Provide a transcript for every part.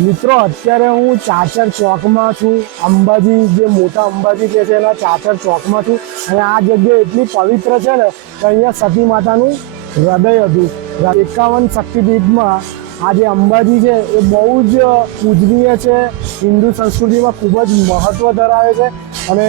મિત્રો, અત્યારે હું ચાચર ચોકમાં છું. અંબાજી, જે મોટા અંબાજી જે છે એના ચાચર ચોકમાં છું. અને આ જગ્યા એટલી પવિત્ર છે ને કે અહીંયા સતી માતાનું હૃદય હતું. એકાવન શક્તિપીઠમાં આ જે અંબાજી છે એ બહુ જ પૂજનીય છે. હિન્દુ સંસ્કૃતિમાં ખૂબ જ મહત્ત્વ ધરાવે છે. અને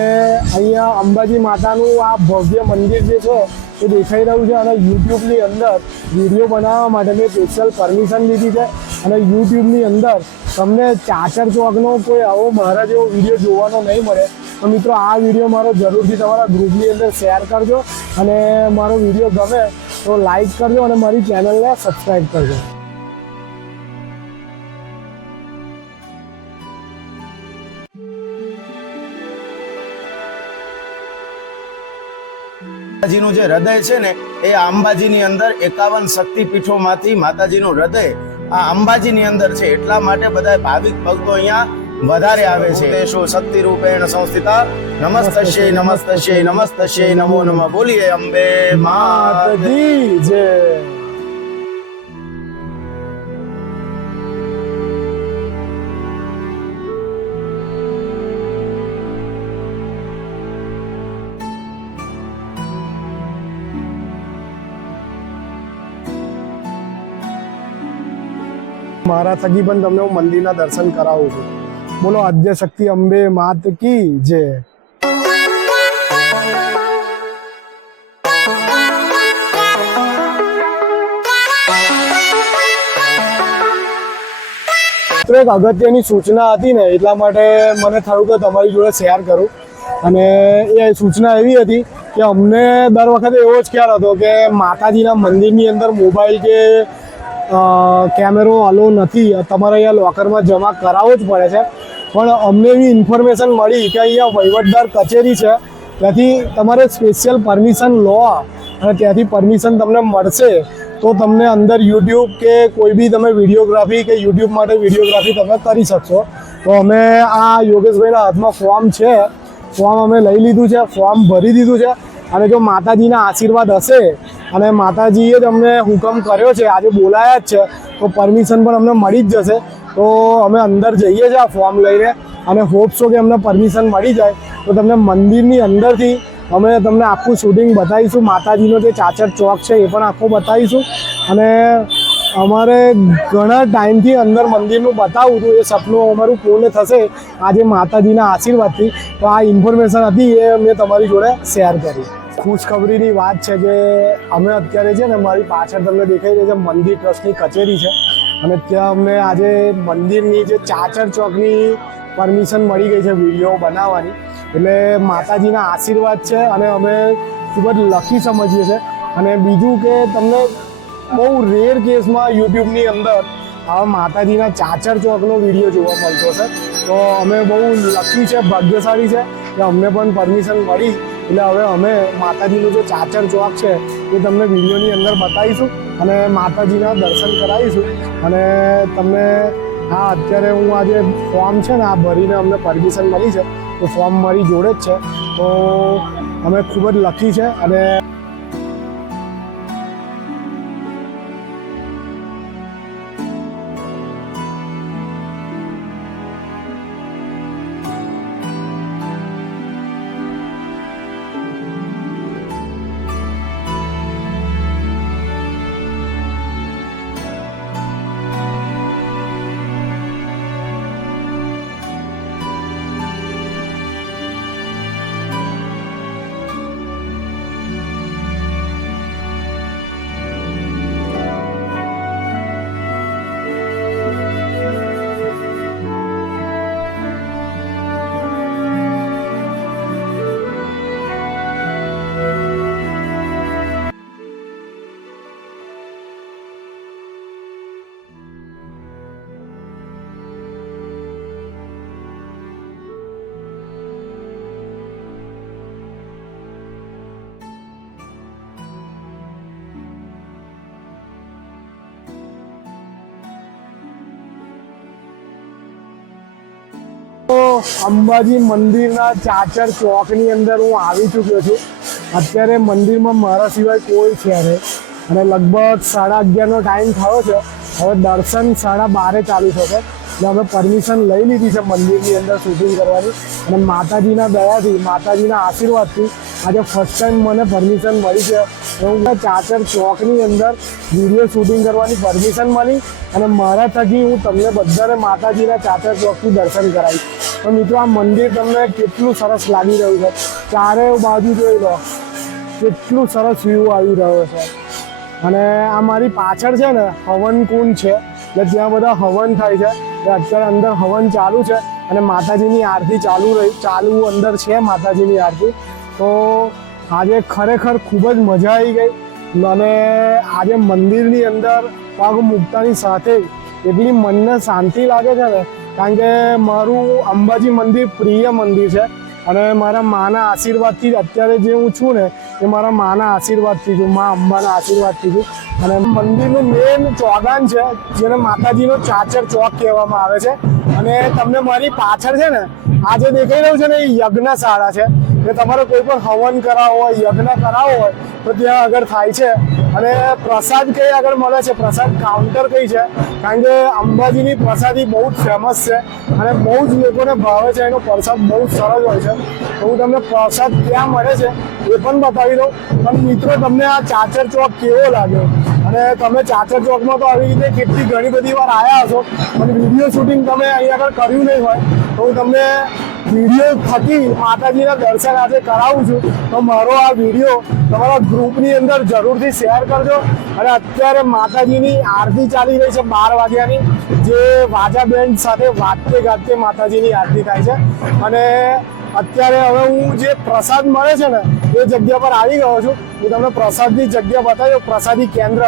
અહીંયા અંબાજી માતાનું આ ભવ્ય મંદિર જે છે એ દેખાઈ રહ્યું છે અને યુટ્યુબની અંદર વીડિયો બનાવવા માટે મેં સ્પેશિયલ પરમિશન લીધી છે. અને યુટ્યુબની અંદર તમને ચાચર ચોકનો કોઈ આવો મારા જેવો વીડિયો જોવાનો નહીં મળે. તો મિત્રો, આ વીડિયો મારો જરૂરથી તમારા ગ્રુપની અંદર શેર કરજો અને મારો વીડિયો ગમે તો લાઈક કરજો અને મારી ચેનલને સબસ્ક્રાઈબ કરજો. માતાજીનું જે હૃદય છે ને, એ અંબાજીની અંદર એકાવન શક્તિપીઠોમાંથી માતાજીનું હૃદય આ અંબાજીની અંદર છે. એટલા માટે બધા ભાવિક ભક્તો અહીંયા વધારે આવે છે. દેશો શક્તિ રૂપેણ સંસ્થિતા. નમસ્તસ્ય નમસ્તસ્ય નમસ્તસ્ય, નમો નમઃ. બોલીએ અંબે માત જય. મારા થકી પણ તમને હું મંદિરના દર્શન કરાવું છું. બોલો, આદ્ય શક્તિ અંબે માત કી જય. એક અગત્યની સૂચના હતી ને, એટલા માટે મને થયું કે તમારી જોડે શેર કરું. અને એ સૂચના એવી હતી કે અમને દર વખતે એવો જ ખ્યાલ હતો કે માતાજીના મંદિરની અંદર મોબાઈલ કે કેમેરો અલો નથી. તમારે અહીંયા લોકરમાં જમા કરાવવો જ પડે છે. પણ અમને એવી ઇન્ફોર્મેશન મળી કે અહીંયા વહીવટદાર કચેરી છે. ત્યાંથી તમારે સ્પેશિયલ પરમિશન લો અને ત્યાંથી પરમિશન તમને મળશે. તો તમને અંદર યુટ્યુબ કે કોઈ બી તમે વિડીયોગ્રાફી કે યુટ્યુબ માટે વિડીયોગ્રાફી તમે કરી શકશો. તો અમે આ યોગેશભાઈના હાથમાં ફોર્મ છે. ફોર્મ અમે લઈ લીધું છે. ફોર્મ ભરી દીધું છે. અને જો માતાજીના આશીર્વાદ હશે અને માતાજીએ જ અમને હુકમ કર્યો છે, આજે બોલાયા જ છે, તો પરમિશન પણ અમને મળી જ જશે. તો અમે અંદર જઈએ છીએ આ ફોર્મ લઈને અને હોપ છો કે અમને પરમિશન મળી જાય. તો તમને મંદિરની અંદરથી અમે તમને આખું શૂટિંગ બતાવીશું. માતાજીનો જે ચાચર ચોક છે એ પણ આખું બતાવીશું. અને અમારે ઘણા ટાઈમથી અંદર મંદિરનું બતાવું હતું. એ સપનું અમારું પૂર્ણ થશે આજે માતાજીના આશીર્વાદથી. તો આ ઇન્ફોર્મેશન હતી એ મેં તમારી જોડે શેર કરી. ખુશખબરીની વાત છે કે અમે અત્યારે છે ને મારી પાછળ તમને દેખાઈ રહી છે મંદિર ટ્રસ્ટની કચેરી છે. અને ત્યાં અમને આજે મંદિરની જે ચાચર ચોકની પરમિશન મળી ગઈ છે વીડિયો બનાવવાની. એટલે માતાજીના આશીર્વાદ છે અને અમે ખૂબ જ લકી સમજીએ છીએ. અને બીજું કે તમને બહુ રેર કેસમાં યુટ્યુબની અંદર આવા માતાજીના ચાચર ચોકનો વીડિયો જોવા મળતો છે. તો અમે બહુ લકી છે, ભાગ્યશાળી છે કે અમને પણ પરમિશન મળી. એટલે હવે અમે માતાજીનું જે ચાચર ચોક છે, એ તમને વિડીયોની અંદર બતાવીશું અને માતાજીના દર્શન કરાવીશું. અને તમને, હા, અત્યારે હું આ જે ફોર્મ છે ને, આ ભરીને અમને પરમિશન મળી છે. તો ફોર્મ મારી જોડે જ છે. તો અમે ખૂબ જ લખી છે અને અંબાજી મંદિરના ચાચર ચોકની અંદર હું આવી ચૂક્યો છું. અત્યારે મંદિરમાં મારા સિવાય કોઈ છે નહીં. અને લગભગ સાડા અગિયારનો ટાઈમ થયો છે. હવે દર્શન સાડા બારે ચાલુ થશે. એટલે અમે પરમિશન લઈ લીધી છે મંદિરની અંદર શૂટિંગ કરવાની. અને માતાજીના દયાથી, માતાજીના આશીર્વાદથી આજે ફર્સ્ટ ટાઈમ મને પરમિશન મળી છે. હું ચાચર ચોકની અંદર વીડિયો શૂટિંગ કરવાની પરમિશન મળી. અને મારા થકી હું તમને બધાને માતાજીના ચાચર ચોકથી દર્શન કરાવીશ. તો મિત્રો, આ મંદિર તમને કેટલું સરસ લાગી રહ્યું છે. ચારે બાજુ જોઈ લો, કેટલું સરસ વ્યૂ આવી રહ્યો છે. અને આ મારી પાછળ છે ને, હવન કુંડ છે. એટલે જ્યાં બધા હવન થાય છે. અત્યારે અંદર હવન ચાલુ છે અને માતાજીની આરતી ચાલુ રહી, ચાલુ અંદર છે માતાજીની આરતી. તો આજે ખરેખર ખૂબ જ મજા આવી ગઈ. અને આજે મંદિરની અંદર પગ મૂકતાની સાથે એટલી મનને શાંતિ લાગે છે ને કારણ કે મારું અંબાજી મંદિર પ્રિય મંદિર છે અને મારા માના આશીર્વાદથી જ અત્યારે જે હું છું ને, એ મારા માના આશીર્વાદથી છું, મા અંબાના આશીર્વાદથી છું. અને મંદિરનું મેન ચોગાન છે, જેને માતાજીનો ચાચર ચોક કહેવામાં આવે છે. અને તમને મારી પાછળ છે ને આ જે દેખાઈ રહ્યું છે ને, એ યજ્ઞશાળા છે. કે તમારે કોઈ પણ હવન કરાવવો હોય, યજ્ઞ કરાવવો હોય તો ત્યાં આગળ થાય છે અને પ્રસાદ કઈ આગળ મળે છે? પ્રસાદ કાઉન્ટર કઈ છે? કારણ કે અંબાજીની પ્રસાદી બહુ જ ફેમસ છે અને બહુ જ લોકોને ભાવે છે. એનો પ્રસાદ બહુ જ સરસ હોય છે. તો હું તમને પ્રસાદ ક્યાં મળે છે એ પણ બતાવી દઉં. પણ મિત્રો, તમને આ ચાચર ચોક કેવો લાગ્યો? અને તમે ચાચર ચોકમાં તો આવી રીતે કેટલી ઘણી બધી વાર આવ્યા હશો, પણ વીડિયો શૂટિંગ તમે અહીંયા આગળ કર્યું નહીં હોય. તો હું તમને વીડિયો થકી માતાજીના દર્શન આજે કરાવું છું. તો મારો આ વીડિયો તમારા ગ્રુપની અંદર જરૂરથી શેર કરજો. અને અત્યારે માતાજીની આરતી ચાલી રહી છે બાર વાગ્યાની. જે વાજા બેન્ડ સાથે વાગતે ગાતે માતાજીની આરતી થાય છે. અને અત્યારે હવે હું જે પ્રસાદ મળે છે ને, એ જગ્યા પર આવી ગયો છું. હું તમને પ્રસાદની જગ્યા બતાવ્યો પ્રસાદી કેન્દ્ર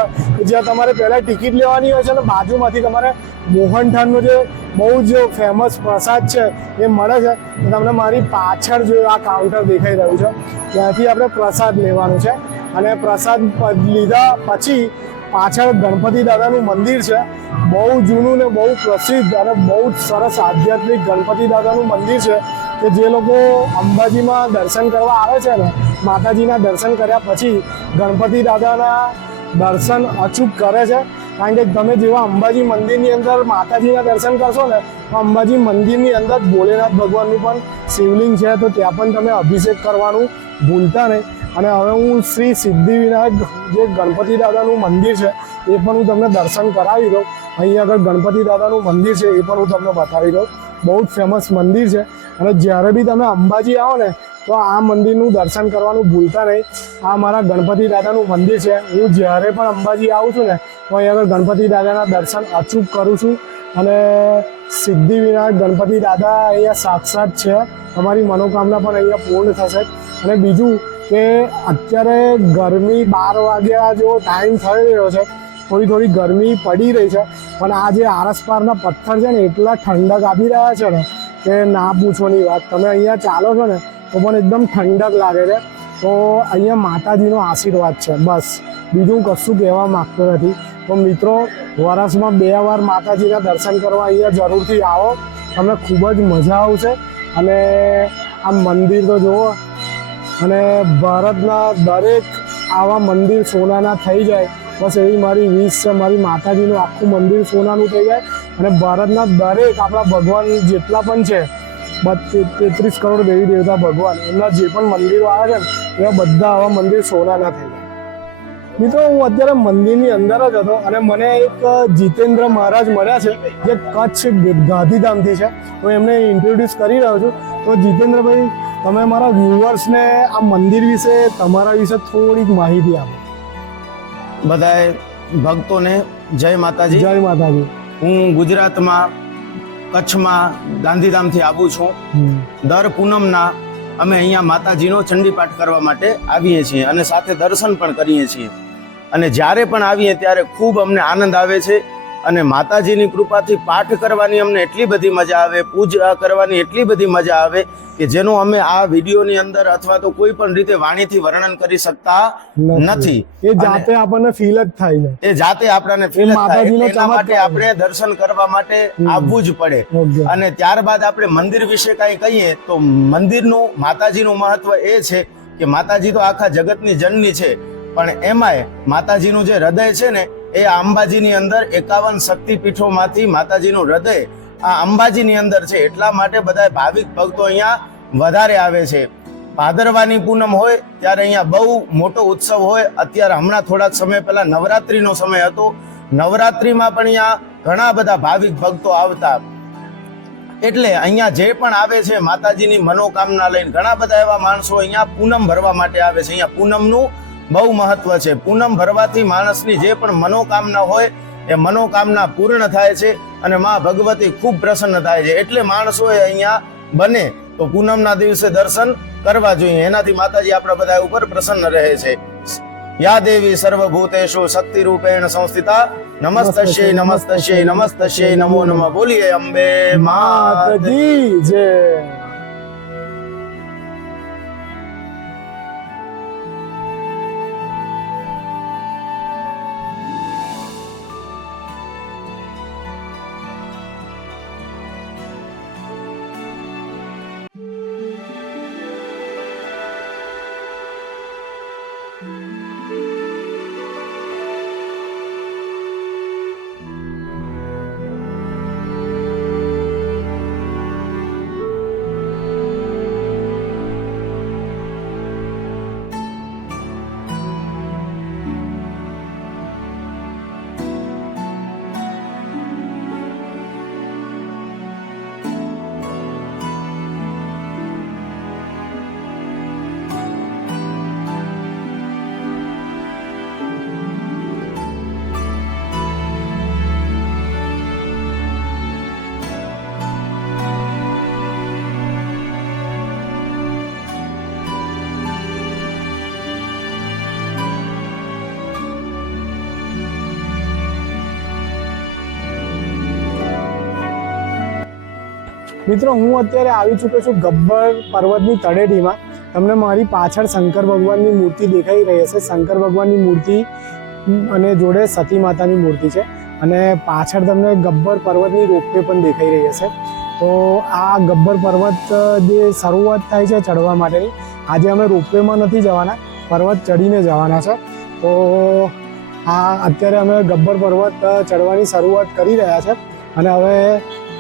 જ્યાં તમારે પહેલાં ટિકિટ લેવાની હોય છે અને બાજુમાંથી તમારે મોહનઠાણનો જે બહુ જ ફેમસ પ્રસાદ છે, એ મળે છે. તમને મારી પાછળ જો આ કાઉન્ટર દેખાઈ રહ્યું છે, ત્યાંથી આપણે પ્રસાદ લેવાનું છે. અને પ્રસાદ લીધા પછી પાછળ ગણપતિ દાદાનું મંદિર છે. બહુ જૂનું ને બહુ પ્રસિદ્ધ અને બહુ જ સરસ આધ્યાત્મિક ગણપતિ દાદાનું મંદિર છે. કે જે લોકો અંબાજીમાં દર્શન કરવા આવે છે ને, માતાજીના દર્શન કર્યા પછી ગણપતિ દાદાના દર્શન અચૂક કરે છે. કારણ કે તમે જેવા અંબાજી મંદિરની અંદર માતાજીના દર્શન કરશો ને, તો અંબાજી મંદિરની અંદર ભોલેનાથ ભગવાનનું પણ શિવલિંગ છે, તો ત્યાં પણ તમે અભિષેક કરવાનું ભૂલતા નહીં. અને હવે હું શ્રી સિદ્ધિવિનાયક જે ગણપતિ દાદાનું મંદિર છે, એ પણ હું તમને દર્શન કરાવી દઉં. અહીં આગળ ગણપતિ દાદાનું મંદિર છે, એ પણ હું તમને બતાવી દઉં. બહુ જ ફેમસ મંદિર છે. અને જ્યારે બી તમે અંબાજી આવો ને તો આ મંદિરનું દર્શન કરવાનું ભૂલતા નહીં. આ મારા ગણપતિ દાદાનું મંદિર છે. હું જ્યારે પણ અંબાજી આવું છું ને, તો અહીં આગળ ગણપતિ દાદાના દર્શન અચૂક કરું છું. અને સિદ્ધિવિનાયક ગણપતિ દાદા અહીંયા સાક્ષાત છે. તમારી મનોકામના પણ અહીંયા પૂર્ણ થશે. અને બીજું કે અત્યારે ગરમી બાર વાગ્યા જેવો ટાઈમ થઈ રહ્યો છે. થોડી થોડી ગરમી પડી રહી છે. પણ આ જે આરસપારના પથ્થર છે ને, એટલા ઠંડક આપી રહ્યા છે ને, કે ના પૂછવાની વાત. તમે અહીંયા ચાલો છો ને તો પણ એકદમ ઠંડક લાગે છે. તો અહીંયા માતાજીનો આશીર્વાદ છે. બસ. બીજું કશું કહેવા માગતો નથી. તો મિત્રો, વરસમાં બે વાર માતાજીના દર્શન કરવા અહીંયા જરૂરથી આવો. તમને ખૂબ જ મજા આવશે. અને આ મંદિર તો જુઓ. અને ભારતના દરેક આવા મંદિર સોનાના થઈ જાય. બસ એવી મારી વીસ છે. મારી માતાજીનું આખું મંદિર સોનાનું થઈ જાય. અને ભારતના દરેક આપણા ભગવાન જેટલા પણ છે તેત્રીસ કરોડ દેવી દેવતા ભગવાન એમના જે પણ મંદિરો આવે છે ને એવા બધા આવા મંદિર સોનાના થઈ ગયા. મિત્રો હું અત્યારે મંદિરની અંદર જ હતો અને મને એક જીતેન્દ્ર મહારાજ મળ્યા છે જે કચ્છ ગાંધીધામથી છે. હું એમને ઇન્ટ્રોડ્યુસ કરી રહ્યો છું. તો જીતેન્દ્રભાઈ તમે મારા વ્યુઅર્સને આ મંદિર વિશે તમારા વિશે થોડીક માહિતી આપો. બધાએ ભક્તોને જય માતાજી. જય માતાજી. હું ગુજરાતમાં કચ્છમાં ગાંધીધામથી આવું છું. દર પૂનમના અમે અહીંયા માતાજીનો ચંડીપાઠ કરવા માટે આવીએ છીએ અને સાથે દર્શન પણ કરીએ છીએ. અને જ્યારે પણ આવીએ ત્યારે ખૂબ અમને આનંદ આવે છે. અને માતાજીની કૃપાથી પાઠ કરવાની અમને એટલી બધી મજા આવે પૂજા કરવાની એટલી બધી મજા આવે કે જેનું અમે આ વિડીયોની અંદર અથવા તો કોઈ પણ રીતે વાણીથી વર્ણન કરી શકતા નથી. એ જાતે આપણને ફીલ જ થાય છે એ જાતે આપણને ફીલ થાય એના માટે આપણે દર્શન કરવા માટે આવવું જ પડે. અને ત્યારબાદ આપણે મંદિર વિશે કાંઈ કહીએ તો મંદિરનું માતાજીનું મહત્વ એ છે કે માતાજી તો આખા જગતની જનની છે. પણ એમાંય માતાજીનું જે હૃદય છે ને એ અંબાજીની અંદર એકાવન શક્તિપીઠોમાંથી માતાજીનું હૃદય આ અંબાજીની અંદર છે. એટલા માટે બધા ભાવિક ભક્તો અહીંયા વધારે આવે છે. ભાદરવાની પૂનમ હોય ત્યારે અહીંયા બહુ મોટો ઉત્સવ હોય. અત્યારે હમણાં થોડાક સમય પહેલા નવરાત્રીનો સમય હતો. નવરાત્રીમાં પણ અહીંયા ઘણા બધા ભાવિક ભક્તો આવતા. એટલે અહીંયા જે પણ આવે છે માતાજીની મનોકામના લઈને ઘણા બધા એવા માણસો અહીંયા પૂનમ ભરવા માટે આવે છે. અહીંયા પૂનમનું બહુ મહત્વ છે. પૂનમ ભરવાથી માણસની જે પણ મનોકામના હોય એ મનોકામના પૂર્ણ થાય છે અને મા ભગવતી ખૂબ પ્રસન્ન થાય છે. એટલે માણસોએ અહીંયા બને તો પૂનમના દિવસે દર્શન કરવા જોઈએ. એનાથી માતાજી આપણા બધા ઉપર પ્રસન્ન રહે છે. યા દેવી સર્વભૂતેશુ શક્તિ રૂપેણ સંસ્થિતા. નમસ્તસ્ય નમસ્તસ્ય નમસ્તસ્ય નમો નમઃ. બોલીએ અંબે માત જય. મિત્રો, હું અત્યારે આવી ચૂક્યો છું ગબ્બર પર્વતની તળેટીમાં. તમને મારી પાછળ શંકર ભગવાનની મૂર્તિ દેખાઈ રહી હશે. શંકર ભગવાનની મૂર્તિ અને જોડે સતી માતાની મૂર્તિ છે. અને પાછળ તમને ગબ્બર પર્વતની રોપવે પણ દેખાઈ રહી હશે. તો આ ગબ્બર પર્વત જે શરૂઆત થાય છે ચડવા માટેની, આજે અમે રોપવેમાં નથી જવાના, પર્વત ચડીને જવાના છે. તો આ, અત્યારે અમે ગબ્બર પર્વત ચડવાની શરૂઆત કરી રહ્યા છે. અને હવે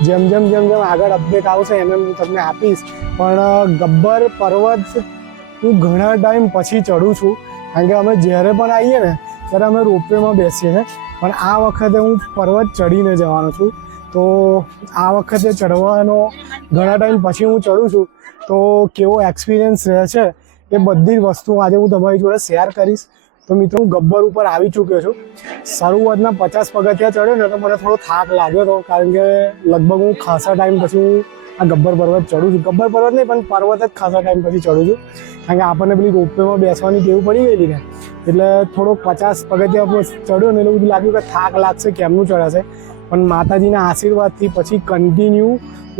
જેમ જેમ જેમ જેમ આગળ અપડેટ આવશે એમ એમ હું તમને આપીશ. પણ ગબ્બર પર્વત હું ઘણા ટાઈમ પછી ચડું છું. કારણ કે અમે જ્યારે પણ આવીએ ને, ત્યારે અમે રોપવેમાં બેસીએ છીએ પણ આ વખતે હું પર્વત ચડીને જવાનો છું. તો આ વખતે ચડવાનો ઘણા ટાઈમ પછી હું ચડું છું. તો કેવો એક્સપિરિયન્સ રહે છે એ બધી જ વસ્તુ આજે હું તમારી જોડે શેર કરીશ. તો મિત્રો, હું ગબ્બર ઉપર આવી ચૂક્યો છું. શરૂઆતના પચાસ પગથિયા ચડ્યો ને તો મને થોડો થાક લાગ્યો હતો કારણ કે લગભગ હું ખાસા ટાઈમ પછી હું આ ગબ્બર પર્વત ચડું છું. ગબ્બર પર્વત નહીં, પણ પર્વત જ ખાસા ટાઈમ પછી ચડું છું. કારણ કે આપણને પેલી રોપવેમાં બેસવાની ટેવ પડી ગયેલી ને, એટલે થોડો પચાસ પગથિયા પર ચડ્યો ને, એટલે બધું લાગ્યું કે થાક લાગશે, કેમનું ચડાશે. પણ માતાજીના આશીર્વાદથી પછી કન્ટિન્યુ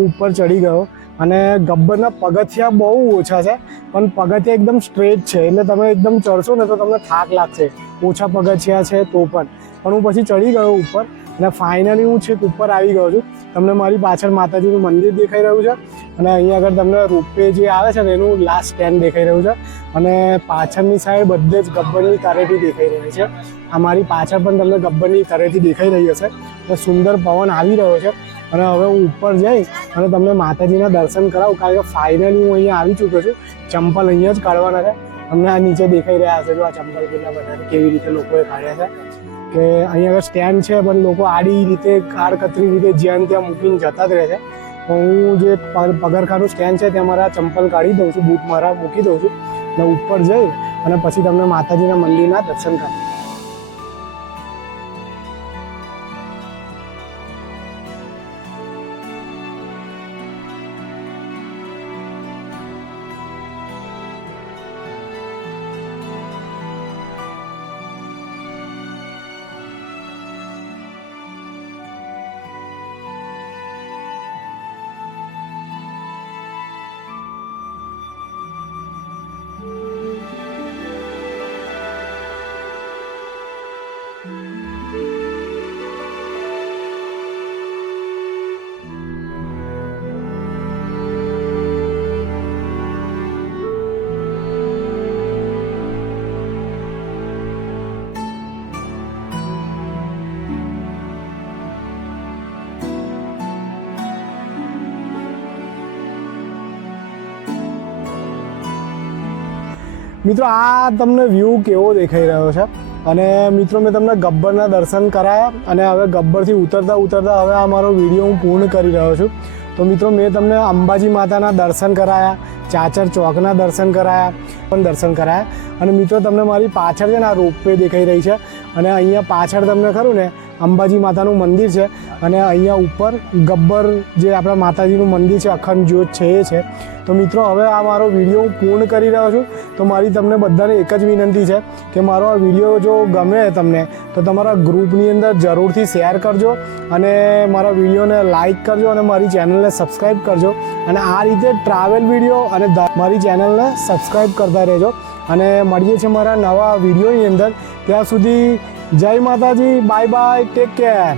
ઉપર ચડી ગયો. અને ગબ્બરના પગથિયા બહુ ઓછા છે, પણ પગથિયા એકદમ સ્ટ્રેટ છે, એટલે તમે એકદમ ચડશો ને તો તમને થાક લાગશે. ઓછા પગથિયા છે તો પણ. પણ હું પછી ચડી ગયો ઉપર અને ફાઇનલી હું છેક ઉપર આવી ગયો છું. તમને મારી પાછળ માતાજીનું મંદિર દેખાઈ રહ્યું છે અને અહીંયા આગળ તમને રોપવે જે આવે છે ને એનું લાસ્ટ સ્ટેન્ડ દેખાઈ રહ્યું છે. અને પાછળની સાઈડ બધે જ ગબ્બરની તરેટી દેખાઈ રહી છે. આ મારી પાછળ પણ તમને ગબ્બરની તરેટી દેખાઈ રહી હશે. અને સુંદર પવન આવી રહ્યો છે. અને હવે હું ઉપર જઈશ અને તમને માતાજીના દર્શન કરાવું, કારણ કે ફાઇનલી હું અહીંયા આવી ચૂક્યો છું. ચંપલ અહીંયા જ કાઢવાના છે. તમને આ નીચે દેખાઈ રહ્યા હશે જો આ ચંપલ કેટલા બધા કેવી રીતે લોકોએ કાઢ્યા છે. કે અહીંયા આગળ સ્ટેન્ડ છે, પણ લોકો આડી રીતે કાળકતરી રીતે જ્યાં ત્યાં મૂકીને જતા જ રહે છે. હું જે પગરખાનું સ્ટેન્ડ છે, ત્યાં મારા ચંપલ કાઢી દઉં છું, બૂટ મારા મૂકી દઉં છું. અને ઉપર જઈ અને પછી તમને માતાજીના મંદિરના દર્શન કરાવું. મિત્રો, આ તમને વ્યૂ કેવો દેખાઈ રહ્યો છે? અને મિત્રો, મેં તમને ગબ્બરના દર્શન કરાયા અને હવે ગબ્બરથી ઉતરતા ઉતરતા હવે આ મારો વીડિયો હું પૂર્ણ કરી રહ્યો છું. તો મિત્રો, મેં તમને અંબાજી માતાના દર્શન કરાયા, ચાચર ચોકના દર્શન કરાયા, પણ દર્શન કરાયા. અને મિત્રો, તમને મારી પાછળ છે ને આ રોપવે દેખાઈ રહી છે. અને અહીંયા પાછળ તમને ખરું ને અંબાજી માતાનું મંદિર છે અને અહીંયા ઉપર ગબ્બર જે આપણા માતાજીનું મંદિર છે, અખંડ જ્યોત છે એ છે. તો મિત્રો, હવે આ મારો વીડિયો હું પૂર્ણ કરી રહ્યો છું. તો મારી તમને બધાને એક જ વિનંતી છે કે મારો આ વીડિયો જો ગમે તમને, તો તમારા ગ્રુપની અંદર જરૂરથી શેર કરજો અને મારા વિડીયોને લાઇક કરજો અને મારી ચેનલને સબસ્ક્રાઈબ કરજો. અને આ રીતે ટ્રાવેલ વીડિયો અને મારી ચેનલને સબસ્ક્રાઈબ કરતા રહેજો. અને મળીએ છીએ મારા નવા વિડીયોની અંદર. ત્યાં સુધી જય માતાજી બાય બાય ટેક કેર